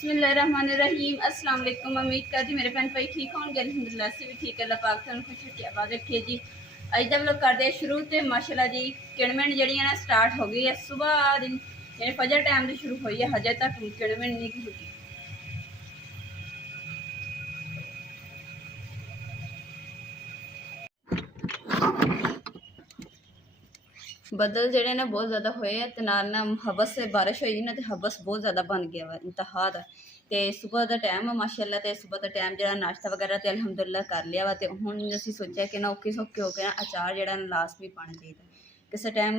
बिस्मिल्लाहिर्रहमानिर्रहीम अस्सलाम वालेकुम। उम्मीद करती मेरे भैन भाई ठीक होंगे। अल्हम्दुलिल्लाह से भी ठीक है। अल्लाह पाक तुहानू खुश रखे आबाद रखे जी। अज दा व्लॉग करते हैं शुरू। तो माशाल्लाह जी किड़मिन जी ना स्टार्ट हो गई है सुबह दिन यानी फजर टाइम से शुरू हुई है, हजे तक किड़मिन नहीं हुई। बदल जोड़े ने बहुत ज़्यादा होए तो नाल ना हबस से बारिश हुई ना तो हबस बहुत ज़्यादा बन गया वा इंतहा दा। तो सुबह का टाइम माशाल्लाह तो सुबह का टाइम जो नाश्ता वगैरह तो अलहमदुलिल्लाह कर लिया वा। तो हुण असीं सोचा कि ना औखे सौखे होकर ना अचार जो लास्ट भी पाना चाहिए। किसी टाइम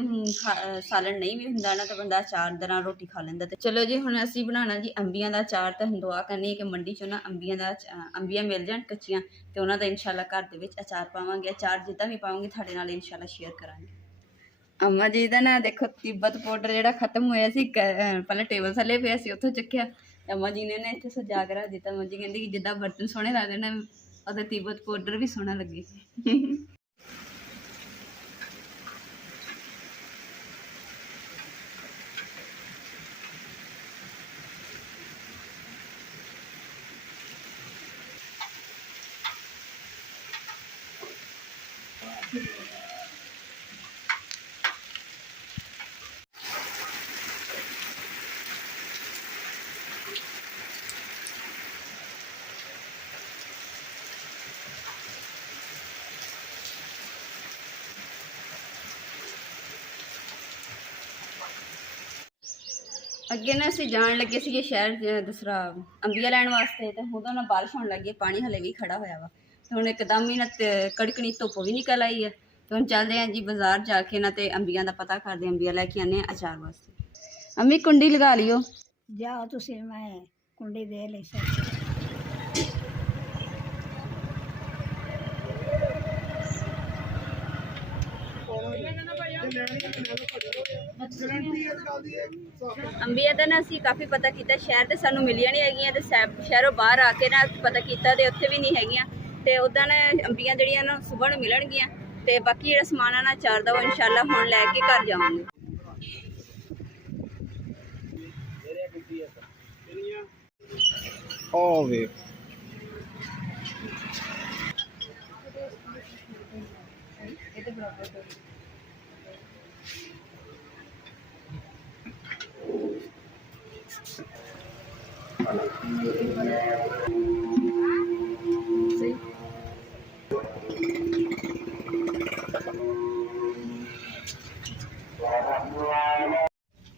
सालन नहीं भी हुंदा ना तो बंदा अचार दे नाल रोटी खा लैंदा। तो चलो जी हुण असीं बनाना जी अंबियां दा अचार। तो दुआ करनी कि मंडी चों ना अंबियां मिल जाण कच्चियां तो उन्हां दा इंशाल्लाह घर दे विच अचार पावांगे। अचार जिद्दां भी पावांगे तुहाडे नाल इंशाल्लाह शेयर करांगे। अम्मा जी का ना देखो तिब्बत पाउडर जो खत्म होया सी पहले टेबल थले पे सी उत्थों चुक्या। अम्मा जी ने ना इत्थे सजा के रख दिता। अम्मा जी कहती कि जिद्दां बर्तन सोहने लगदे ना उहदा तिब्बत पाउडर भी सोहना लगे। अगे ना असीं जान लगे सी शहर दूसरा अंबिया लैन वास्ते। तो उदों ना बारिश होने लगी, पानी हले भी खड़ा होया वा। तो हुण एकदम ही ना कड़कनी धुप्प भी निकल आई है। तो हम चलते हैं जी बाजार जाके ना तो अंबिया का पता करते अंबिया लैके आने अचार वास्ते। अम्मी कुंडी लगा लियो। जाओ तुसी, मैं कुंडी दे ली सर। अंबिया का ना असीं काफ़ी पता किया, शहर तो सानू मिलिया नहीं हैगियां। तो शहरों बाहर आके ना पता किया तो उत्थे भी नहीं हैगियां। तो उदा ना अंबियां जड़ियां ना सुबह मिलणगियां। तो बाकी जिहड़ा समान है ना अचार दा वो इंशाल्लाह हुण लैके घर जावांगे।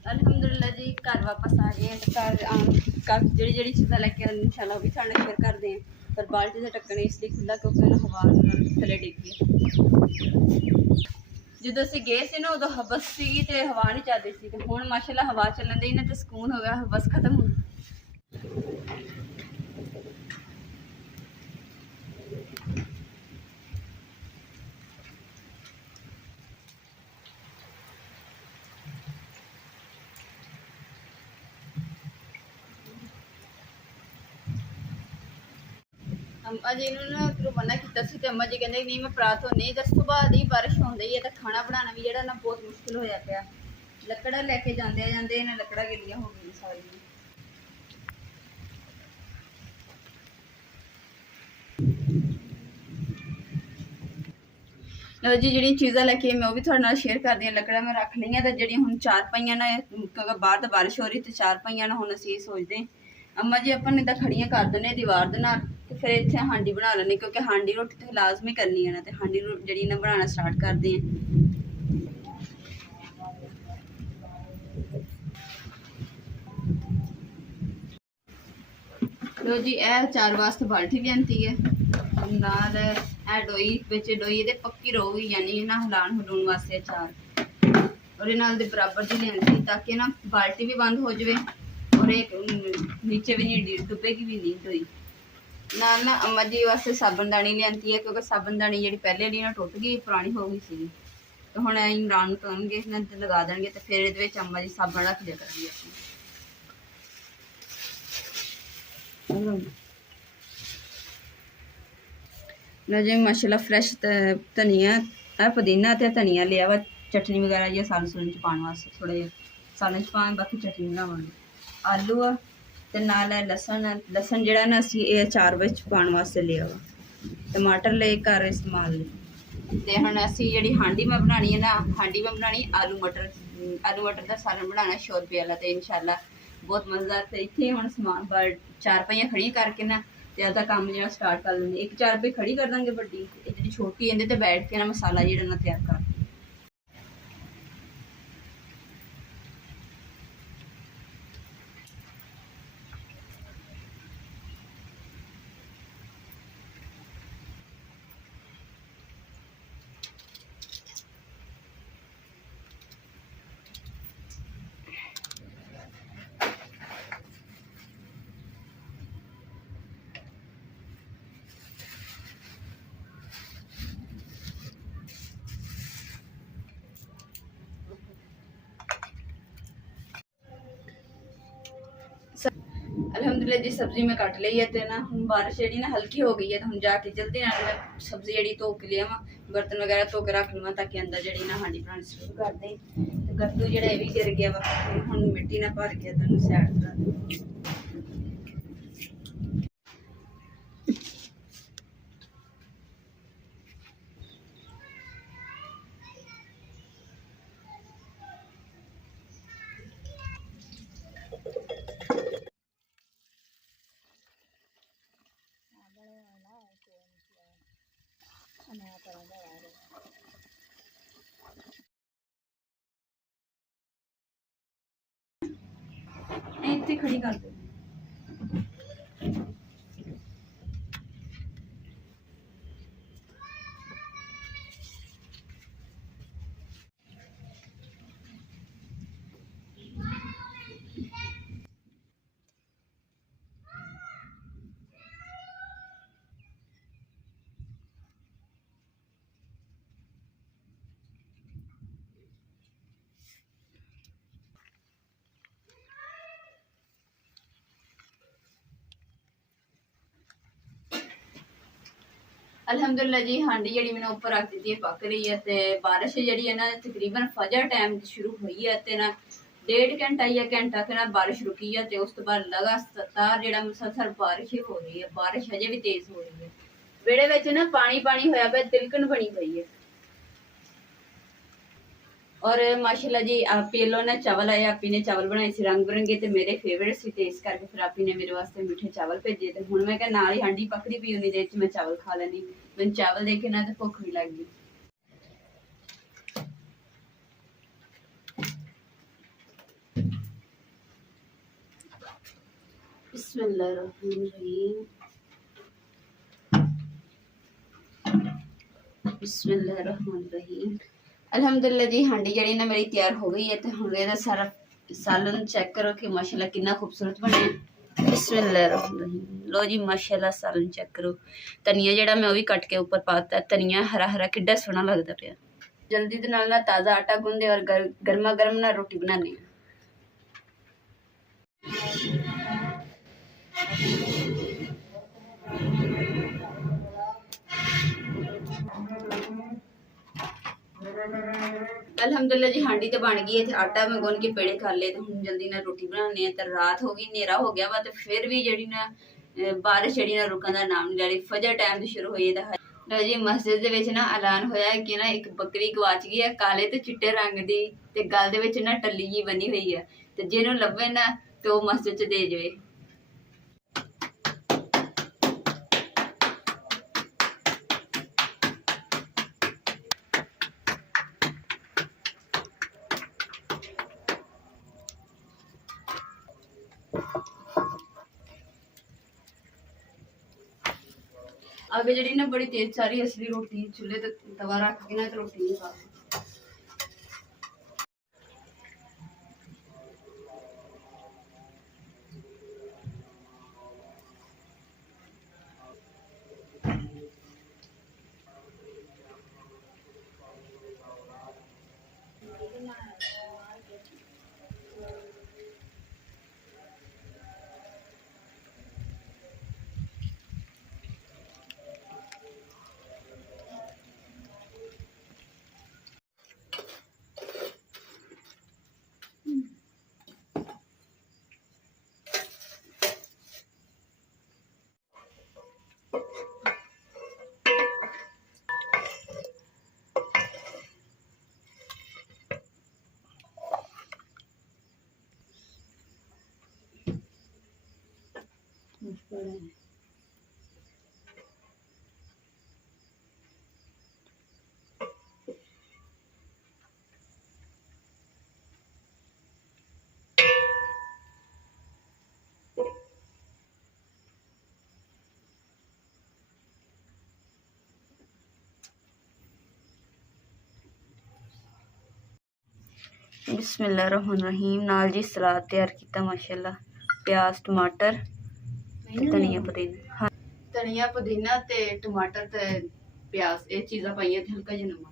अलहमदुलिल्लाह जी घर वापस आ गए हैं। तो घर काफ़ी जी चीज़ा लैके इंशाल्लाह भी साढ़े शेयर करते हैं। पर बाल्टी का ढक्कन इसलिए खुला क्योंकि हवा थले डिग गई। जो असीं गए थे ना उदों हबस सी तो हवा नहीं चलती सी। तो हुण माशाल्लाह हवा चलन दी ना तो सुकून हो गया, हबस खत्म हो गई। अम्मा जी ने ना उधरों मना किया सी ते अम्मा जी कहंदे नहीं मैं परात होनी। तो सुबह दी बारिश होंदी है तो खाना बनाना भी जेड़ा ना बहुत मुश्किल होया पिया। लकड़ा लैके जांदे जांदे ना लकड़ा गिलियां हो गई सारी। लो जी जी चीज़ा लैके मैं वो भी थोड़े नाल शेयर कर दी। लकड़ा मैं रख ली तो जी हूँ चार पाइया ना क्योंकि बाहर तो बारिश हो रही तो चार पाइया ना हूँ असीं सोचते अम्मा जी अपन इदा खड़िया कर देने दीवार दे नाल ते फिर इत्थे हांडी बना लेने क्योंकि हांडी रोटी तो लाजमी करनी है ना। तो हांडी जी ना बनाना स्टार्ट करते हैं। लो जी ए अचार वास्ते बाल्टी लियांती है नाल ए डोई बिच डोई दे पक्की रहोगी यानी ना हिलान हलून वास्ते अचार और ये नाल दे बराबर जी लियांती ताकि ना बाल्टी भी बंद हो जाए और एक नीचे भी नहीं डुबेगी भी नहीं डोई। नाल ना अम्मा जी वास्ते साबनदानी लियांती है क्योंकि साबनदानी जी पहले वाली ना टुट गई पुरानी हो गई सी। तो हुण इमरान करनगे लगा देंगे तो फिर ये अम्मा जी साबन रख दिया करेंगे अपनी। लो जी माशाल्लाह फ्रैश धनिया पुदीना तो धनिया लिया वा चटनी वगैरह जी सालन सूलन च पाने वास्ते थोड़ा जिहा सालन च पावां बाकी चटनी बनावांगे। आलू ਤੇ ਨਾਲ ਹੈ ਲਸਣ ਜਿਹੜਾ ਨਾ ਅਸੀਂ ਇਹ ਅਚਾਰ ਵਿੱਚ ਪਾਉਣ ਵਾਸਤੇ ਲਿਆ ਵਾ। ਟਮਾਟਰ ਲਏ ਘਰ ਇਸਤੇਮਾਲ ਲਈ। ਤੇ ਹੁਣ ਅਸੀਂ ਜਿਹੜੀ ਹਾਂਡੀ ਮੈਂ ਬਣਾਉਣੀ ਹੈ ਨਾ, ਹਾਂਡੀ ਮੈਂ ਬਣਾਉਣੀ ਆਲੂ ਮਟਰ ਦਾ ਸਾਲਨ ਬਣਾਉਣਾ 100 ਰੁਪਏ ਵਾਲਾ। ਤੇ ਇਨਸ਼ਾਅੱਲਾ ਬਹੁਤ ਮਜ਼ੇਦਾਰ। ਤੇ ਇੱਥੇ ਹੁਣ ਸਮਾਨ ਚਾਰ ਪਈਆਂ ਖੜੀਆਂ ਕਰਕੇ ਨਾ ਤੇ ਆਪਦਾ ਕੰਮ ਜਿਹੜਾ ਸਟਾਰਟ ਕਰ ਲੈਂਦੇ। ਇੱਕ ਚਾਰ ਪਈ ਖੜੀ ਕਰ ਦਾਂਗੇ ਵੱਡੀ, ਇਹ ਜਿਹੜੀ ਛੋਟੀ ਇਹਦੇ ਤੇ ਬੈਠ ਕੇ ਨਾ ਮਸਾਲਾ ਜਿਹੜਾ ਨਾ ਤਿਆਰ ਕਰ। अल्हम्दुलिल्लाह जी सब्जी मैं कट ली है। तो ना हम बारिश जी ना हल्की हो गई है, तो हम जाके जल्दी ना मैं सब्जी जी धो के लिया बर्तन वगैरह धो के रख लवा ताकि अंदर जी ना हांडी बनानी शुरू कर दें। तो कद्दू जो भी गिर गया वा हम मिट्टी ना भर के तो सैड कर दें। ਇੱਥੇ ਖੜੀ ਕਰ ਦੇ। अल्हम्दुलिल्लाह जी हांडी जी मैंने उपर रख दी है, पक रही है। तो बारिश जी है ना तकरीबन फजर टाइम शुरू हुई है। तो ना 1.5 घंटा या घंटा के ना बारिश रुकी है। तो उस तो बाद लगातार जो मुसलसल बारिश ही हो रही है। बारिश अजे भी तेज हो रही है। वेड़े विच ना पानी पानी होया पिया, तिलकन बनी हुई है। और माशाल्लाह जी आपी लो ना चावल आए, आपी ने चावल बनाए सी रंग बिरंगे। तो मेरे फेवरेट सी, तो इस करके फिर आपी ने मेरे वास्ते मीठे चावल भेजे। तो हुण मैं कहा नाल ही हांडी पकड़ी पई उन्नी देर च मैं चावल खा लैनी। मैनूं चावल देख के ना तो भुख भी लग गई। बिस्मिल्लाहिर्रहमानिर्रहीम, बिस्मिल्लाहिर्रहमानिर्रहीम। अल्हम्दुलिल्लाह जी हांडी जड़ी ना मेरी तैयार हो गई है। तो हुण इहदा सारा सालन चेक करो कि माशाल्लाह कितना खूबसूरत बने। बिस्मिल्लाहिर्रहमानिर्रहीम। लो जी माशाल्लाह सालन चेक करो। धनिया जड़ा मैं वो भी कट के ऊपर पाता। धनिया हरा हरा किड्डा सोहना लगता पिया। जल्दी दे नाल ना ताज़ा आटा गुंदे और गर्मा गर्म ना रोटी बनाने। अल्हम्दुलिल्लाह जी हांडी तो बन गई है। तो आटा मैं गुन के पेड़े कर ले। तो हम जल्दी ना रोटी बनाने। तो रात हो गई, नेरा हो गया वा। तो फिर भी जी ना बारिश जी ना रुकन का नाम नहीं ले रही। फजर टाइम तो शुरू हुई है। लो जी मस्जिद दे विच ना ऐलान होया कि ना एक बकरी गवाच गई है, काले ते चिट्टे रंग दी। ते गल दे विच ना टल्ली जी बनी हुई है। तो जिन्हों लभे ना तो मस्जिद च दे जावे। आगे जी ना बड़ी तेज सारी असली रोटी चूल्हे तो तवा रख के ना तो रोटी नहीं खा। ਬੜਾ ਹੈ। ਬਿਸਮਿਲ੍ਲਾਹਿਰਰਹਿਮਾਨਿਰਰਹੀਮ। ਨਾਲ ਜੀ ਸਲਾਦ ਤਿਆਰ ਕੀਤਾ ਮਾਸ਼ਾਅੱਲਾ, ਪਿਆਜ਼ ਟਮਾਟਰ ਤੇ ਧਨੀਆ ਪੁਦੀਨਾ। ਹਾਂ, ਧਨੀਆ ਪੁਦੀਨਾ ਤੇ ਟਮਾਟਰ ਤੇ ਪਿਆਜ਼, ਇਹ ਚੀਜ਼ਾਂ ਪਾਈਆਂ ਤੇ ਹਲਕਾ ਜਿਹਾ ਨਮਕ।